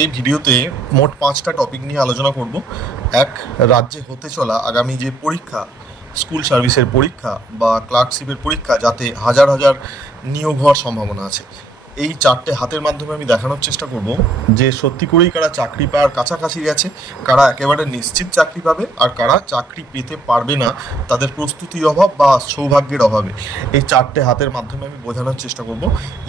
এই ভিডিওতে মোট পাঁচটা টপিক নিয়ে আলোচনা করব। এক, রাজ্যে হতে চলা আগামী যে পরীক্ষা স্কুল সার্ভিসের পরীক্ষা বা ক্লার্কশিপের পরীক্ষা, যাতে হাজার হাজার নিয়োগ হওয়ার সম্ভাবনা আছে। এই চারটে হাতের মাধ্যমে আমি দেখানোর চেষ্টা করব যে সত্যি করেই কারা চাকরি পাওয়ার কাছাকাছি গেছে, কারা একেবারে নিশ্চিত চাকরি পাবে আর কারা চাকরি পেতে পারবে না, তাদের প্রস্তুতির অভাব বা সৌভাগ্যের অভাবে। এই চারটে হাতের মাধ্যমে আমি বোঝানোর চেষ্টা করব।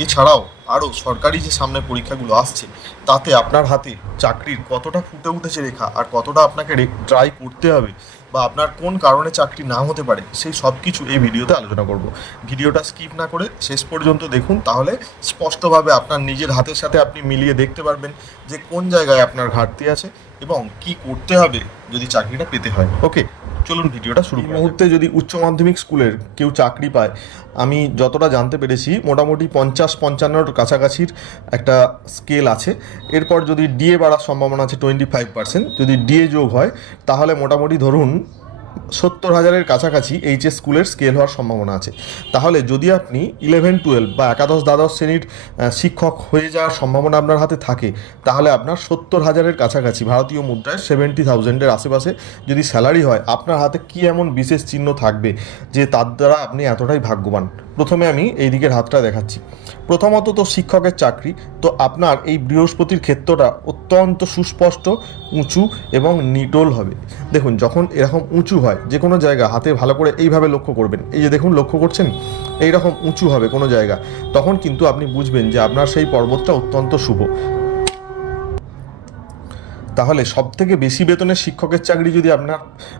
এছাড়াও আরও সরকারি যে সামনে পরীক্ষাগুলো আসছে, তাতে আপনার হাতে চাকরির কতটা ফুটে উঠেছে রেখা আর কতটা আপনাকে ট্রাই করতে হবে বা আপনার কোন কারণে চাকরি না হতে পারে, সেই সব কিছু এই ভিডিওতে আলোচনা করব। ভিডিওটা স্কিপ না করে শেষ পর্যন্ত দেখুন, তাহলে স্পষ্টভাবে আপনার নিজের হাতের সাথে আপনি মিলিয়ে দেখতে পারবেন যে কোন জায়গায় আপনার ঘাটতি আছে। এবং কি করতে হবে যদি চাকরিটা পেতে হয়। ওকে চলুন ভিডিওটা শুরু মুহূর্তে যদি উচ্চ মাধ্যমিক স্কুলের কেউ চাকরি পায় আমি যতটা জানতে পেরেছি মোটামুটি পঞ্চাশ পঞ্চান্নর কাছাকাছির একটা স্কেল আছে। এরপর যদি ডিএ বাড়ার সম্ভাবনা আছে টোয়েন্টি ফাইভ পার্সেন্ট যদি ডিএ যোগ হয় তাহলে মোটামুটি ধরুন সত্তর হাজারের কাছাকাছি এইচএস স্কুলের স্কেল হওয়ার সম্ভাবনা আছে। তাহলে যদি আপনি ইলেভেন টুয়েলভ বা একাদশ, দ্বাদশ শ্রেণির শিক্ষক হয়ে যাওয়ার সম্ভাবনা আপনার হাতে থাকে, তাহলে আপনার সত্তর হাজারের কাছাকাছি ভারতীয় মুদ্রায় সেভেন্টি থাউজেন্ডের আশেপাশে যদি স্যালারি হয়, আপনার হাতে কি এমন বিশেষ চিহ্ন থাকবে যে তার দ্বারা আপনি এতটাই ভাগ্যবান? প্রথমে আমি এই দিকের হাতটা দেখাচ্ছি। প্রথমত তো শিক্ষকের চাকরি। তো আপনার এই বৃহস্পতির ক্ষেত্রটা অত্যন্ত সুস্পষ্ট, উঁচু এবং নিটোল হবে। দেখুন, যখন এরকম উঁচু হয় যে কোনো জায়গা, হাতে ভালো করে এইভাবে লক্ষ্য করবেন। এই যে দেখুন, লক্ষ্য করছেন? এই রকম উঁচু হবে কোনো জায়গা। তখন কিন্তু আপনি বুঝবেন যে আপনার সেই পর্বতটা অত্যন্ত শুভ। তাহলে সব থেকে বেশি বেতনের শিক্ষকের চাকরি যদি আপনার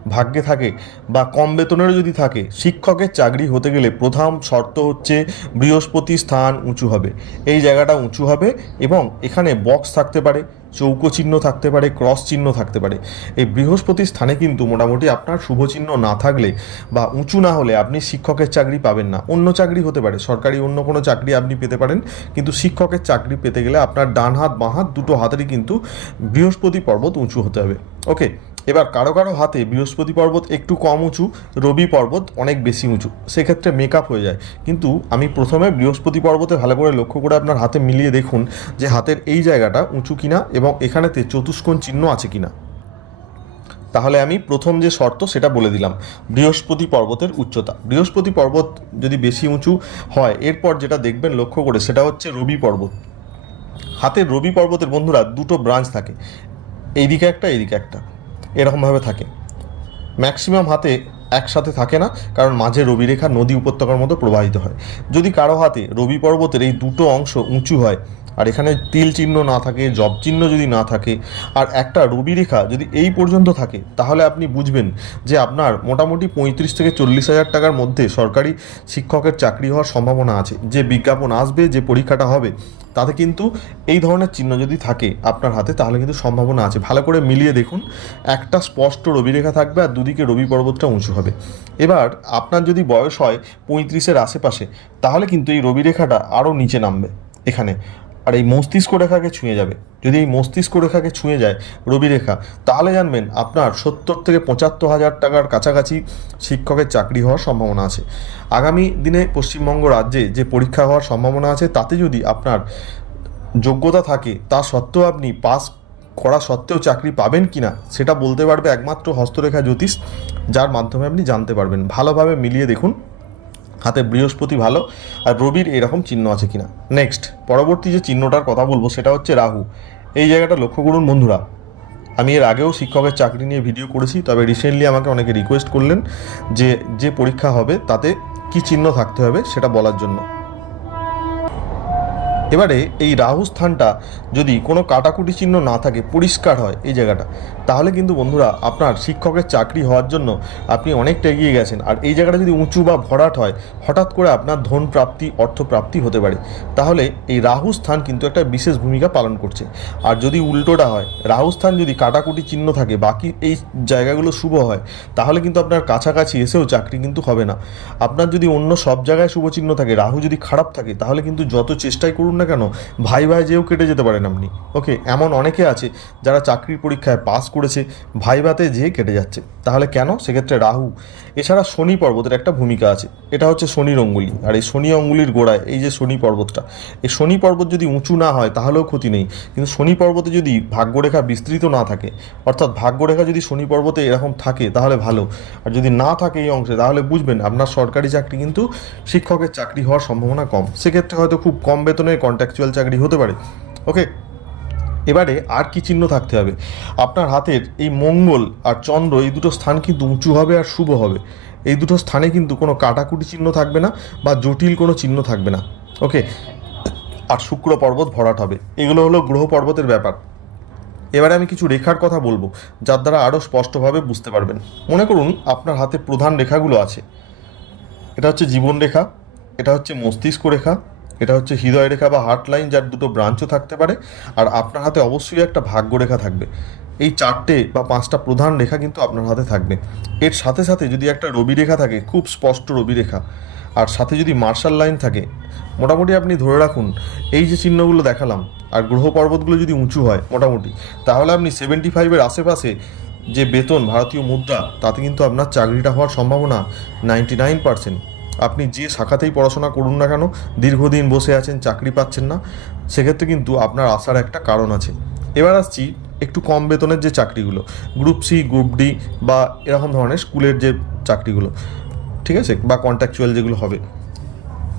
ভাগ্যে থাকে বা কম বেতনেরও যদি থাকে, শিক্ষকের চাকরি হতে গেলে প্রথম শর্ত হচ্ছে বৃহস্পতি স্থান উঁচু হবে। এই জায়গাটা উঁচু হবে এবং এখানে বক্স থাকতে পারে। চৌকো চিহ্ন থাকতে পারে ক্রস চিহ্ন থাকতে পারে। এই বৃহস্পতি স্থানে কিন্তু মোটামুটি আপনার শুভ চিহ্ন না থাকলে বা উঁচু না হলে আপনি শিক্ষকের চাকরি পাবেন না। অন্য চাকরি হতে পারে, সরকারি অন্য কোনো চাকরি আপনি পেতে পারেন, কিন্তু শিক্ষকের চাকরি পেতে গেলে আপনার ডান হাত, বাঁ হাত দুটো হাতেরই কিন্তু বৃহস্পতি পর্বত উঁচু হতে হবে। ওকে এবার কারও কারও হাতে বৃহস্পতি পর্বত একটু কম উঁচু, রবি পর্বত অনেক বেশি উঁচু, সেক্ষেত্রে মেকআপ হয়ে যায়। কিন্তু আমি প্রথমে বৃহস্পতি পর্বতে ভালো করে লক্ষ্য করে আপনার হাতে মিলিয়ে দেখুন যে হাতের এই জায়গাটা উঁচু কিনা এবং এখানেতে চতুষ্কোণ চিহ্ন আছে কিনা। তাহলে আমি প্রথম যে শর্ত সেটা বলে দিলাম, বৃহস্পতি পর্বতের উচ্চতা। বৃহস্পতি পর্বত যদি বেশি উঁচু হয়, এরপর যেটা দেখবেন লক্ষ্য করে সেটা হচ্ছে রবি পর্বত। হাতের রবি পর্বতের বন্ধুরা দুটো ব্রাঞ্চ থাকে, এইদিকে একটা এইদিকে একটা। এরকমভাবে থাকে। ম্যাক্সিমাম হাতে একসাথে থাকে না, কারণ মাঝে রবি রেখা নদী উপত্যকার মতো প্রবাহিত হয়। যদি কারও হাতে রবি পর্বতের এই দুটো অংশ উঁচু হয় আর এখানে তিল চিহ্ন না থাকে, জব চিহ্ন যদি না থাকে, আর একটা রবি রেখা যদি এই পর্যন্ত থাকে, তাহলে আপনি বুঝবেন যে আপনার মোটামুটি পঁয়ত্রিশ থেকে চল্লিশ হাজার টাকার মধ্যে সরকারি শিক্ষকের চাকরি হওয়ার সম্ভাবনা আছে। যে বিজ্ঞাপন আসবে, যে পরীক্ষাটা হবে, তাতে কিন্তু এই ধরনের চিহ্ন যদি থাকে আপনার হাতে, তাহলে কিন্তু সম্ভাবনা আছে। ভালো করে মিলিয়ে দেখুন, একটা স্পষ্ট রবি রেখা থাকবে আর দুদিকে রবি পর্বতটা উঁচু হবে। এবার আপনার যদি বয়স হয় পঁয়ত্রিশের আশেপাশে, তাহলে কিন্তু এই রবি রেখাটা আরও নিচে নামবে। এখানে আর এই মস্তিষ্ক রেখাকে ছুঁয়ে যাবে। যদি এই মস্তিষ্ক রেখাকে ছুঁয়ে যায়, রবি রেখা, তাহলে জানবেন আপনার সত্তর থেকে পঁচাত্তর হাজার টাকার কাছাকাছি শিক্ষকের চাকরি হওয়ার সম্ভাবনা আছে। আগামী দিনে পশ্চিমবঙ্গ রাজ্যে যে পরীক্ষা হওয়ার সম্ভাবনা আছে, তাতে যদি আপনার যোগ্যতা থাকে, তা সত্ত্বেও আপনি পাস করা সত্ত্বেও চাকরি পাবেন কি না সেটা বলতে পারবে একমাত্র হস্তরেখা জ্যোতিষ, যার মাধ্যমে আপনি জানতে পারবেন। ভালোভাবে মিলিয়ে দেখুন। হাতে বৃহস্পতি ভালো আর রবির এরকম চিহ্ন আছে কিনা। নেক্সট পরবর্তী যে চিহ্নটার কথা বলব সেটা হচ্ছে রাহু। এই জায়গাটা লক্ষ্য করুন বন্ধুরা। আমি এর আগেও শিক্ষকের চাকরি নিয়ে ভিডিও করেছি, তবে রিসেন্টলি আমাকে অনেকে রিকোয়েস্ট করলেন যে যে পরীক্ষা হবে তাতে কি চিহ্ন থাকতে হবে সেটা বলার জন্য। এবারে এই রাহু স্থানটা যদি কোনো কাটাকুটি চিহ্ন না থাকে, পরিষ্কার হয় এই জায়গাটা, তাহলে কিন্তু বন্ধুরা আপনার শিক্ষকের চাকরি হওয়ার জন্য আপনি অনেকটা এগিয়ে গেছেন। আর এই জায়গাটা যদি উঁচু বা ভরাট হয়, হঠাৎ করে আপনার ধন প্রাপ্তি, অর্থ প্রাপ্তি হতে পারে। তাহলে এই রাহু স্থান কিন্তু একটা বিশেষ ভূমিকা পালন করছে। আর যদি উল্টোটা হয়, রাহু স্থান যদি কাটাকুটি চিহ্ন থাকে, বাকি এই জায়গাগুলো শুভ হয়, তাহলে কিন্তু আপনার কাছাকাছি এসেও চাকরি কিন্তু হবে না। আপনার যদি অন্য সব জায়গায় শুভ চিহ্ন থাকে, রাহু যদি খারাপ থাকে, তাহলে কিন্তু যত চেষ্টাই করুন না কেন? ভাই ভাই যেও কেটে যেতে পারেন আপনি। ওকে এমন অনেকে আছে যারা চাকরির পরীক্ষায় পাস করেছে, ভাই ভাতে যেয়ে কেটে যাচ্ছে। তাহলে কেন? সেক্ষেত্রে রাহু। এছাড়া শনি পর্বতের একটা ভূমিকা আছে। এটা হচ্ছে শনির অঙ্গুলি। আর এই শনি অঙ্গুলির গোড়ায়, এই যে শনি পর্বতটা, এই শনি পর্বত যদি উঁচু না হয় তাহলেও ক্ষতি নেই। কিন্তু শনি পর্বতে যদি ভাগ্যরেখা বিস্তৃত না থাকে, অর্থাৎ ভাগ্যরেখা যদি শনি পর্বতে এরকম থাকে তাহলে ভালো। আর যদি না থাকে এই অংশে, তাহলে বুঝবেন আপনার সরকারি চাকরি কিন্তু শিক্ষকের চাকরি হওয়ার সম্ভাবনা কম। সেক্ষেত্রে হয়তো খুব কম বেতনের কন্ট্রাকচুয়াল চাকরি হতে পারে। ওকে এবারে আর কি চিহ্ন থাকতে হবে? আপনার হাতের এই মঙ্গল আর চন্দ্র এই দুটো স্থান কিন্তু উঁচু হবে আর শুভ হবে। এই দুটো স্থানে কিন্তু কোনো কাটাকুটি চিহ্ন থাকবে না বা জটিল কোনো চিহ্ন থাকবে না। ওকে আর শুক্র পর্বত ভরাট হবে। এগুলো হলো গ্রহ পর্বতের ব্যাপার। এবারে আমি কিছু রেখার কথা বলব, যার দ্বারা আরও স্পষ্টভাবে বুঝতে পারবেন। মনে করুন, আপনার হাতে প্রধান রেখাগুলো আছে। এটা হচ্ছে জীবন রেখা, এটা হচ্ছে মস্তিষ্ক রেখা এটা হচ্ছে হৃদয় রেখা বা হার্ট লাইন যার দুটো ব্রাঞ্চও থাকতে পারে, আর আপনার হাতে অবশ্যই একটা ভাগ্য রেখা থাকবে। এই চারটে বা পাঁচটা প্রধান রেখা কিন্তু আপনার হাতে থাকবে। এর সাথে সাথে যদি একটা রবি রেখা থাকে, খুব স্পষ্ট রবি রেখা, আর সাথে যদি মার্শাল লাইন থাকে, মোটামুটি আপনি ধরে রাখুন, এই যে চিহ্নগুলো দেখালাম, আর গ্রহ পর্বতগুলো যদি উঁচু হয় মোটামুটি, তাহলে আপনি সেভেন্টি ফাইভের আশেপাশে যে বেতন, ভারতীয় মুদ্রা, তাতে কিন্তু আপনার চাকরিটা হওয়ার সম্ভাবনা নাইনটি নাইন পার্সেন্ট আপনি যে শাখাতেই পড়াশোনা করুন না কেন, দীর্ঘদিন বসে আছেন, চাকরি পাচ্ছেন না, সেক্ষেত্রে কিন্তু আপনার আসার একটা কারণ আছে। এবার আসছি একটু কম বেতনের যে চাকরিগুলো, গ্রুপ সি, গ্রুপ ডি বা এরকম ধরনের স্কুলের যে চাকরিগুলো, ঠিক আছে? বা কন্ট্রাকচুয়াল যেগুলো হবে।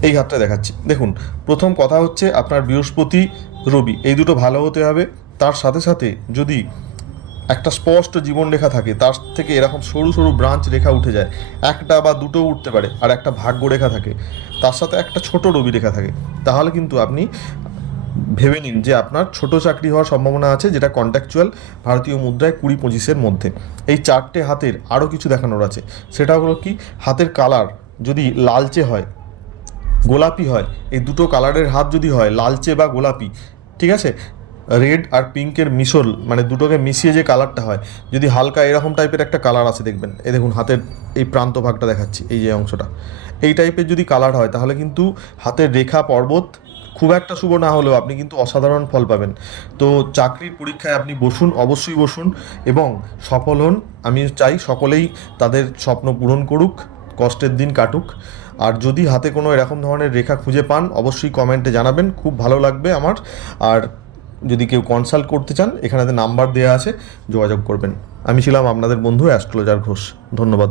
এই হাতটা দেখাচ্ছি। দেখুন, প্রথম কথা হচ্ছে আপনার বৃহস্পতি, রবি, এই দুটো ভালো হতে হবে। তার সাথে সাথে যদি একটা স্পষ্ট জীবন রেখা থাকে, তার থেকে এরকম সরু সরু ব্রাঞ্চ রেখা উঠে যায়। একটা বা দুটো উঠতে পারে, আর একটা ভাগ্য রেখা থাকে। তার সাথে একটা ছোট রবি রেখা থাকে। তাহলে কিন্তু আপনি ভেবে নিন যে আপনার ছোট চাকরি হওয়ার সম্ভাবনা আছে, যেটা কন্ট্রাকচুয়াল ভারতীয় মুদ্রায় কুড়ি পঁচিশের মধ্যে। এই চারটে হাতের আরও কিছু দেখানোর আছে। সেটা হলো কি, হাতের কালার যদি লালচে হয়, গোলাপি হয়, এই দুটো কালারের হাত যদি হয়, লালচে বা গোলাপি, ঠিক আছে? রেড আর পিঙ্কের মিশল মানে দুটোকে মিশিয়ে যে কালারটা হয়, যদি হালকা এরকম টাইপের একটা কালার আছে দেখবেন। এই দেখুন, হাতের এই প্রান্ত ভাগটা দেখাচ্ছি, এই যে অংশটা। এই টাইপের যদি কালার হয়, তাহলে কিন্তু হাতের রেখা পর্বত খুব একটা শুভ না হলেও আপনি কিন্তু অসাধারণ ফল পাবেন। তো চাকরির পরীক্ষায় আপনি বসুন, অবশ্যই বসুন, এবং সফল হন। আমি চাই সকলেই তাদের স্বপ্ন পূরণ করুক, কষ্টের দিন কাটুক। আর যদি হাতে কোনো এরকম ধরনের রেখা খুঁজে পান, অবশ্যই কমেন্টে জানাবেন, খুব ভালো লাগবে আমার। আর যদি কেউ কনসাল্ট করতে চান, এখানেতে নাম্বার দেওয়া আছে, যোগাযোগ করবেন। আমি ছিলাম আপনাদের বন্ধু অ্যাস্ট্রোলজার ঘোষ। ধন্যবাদ।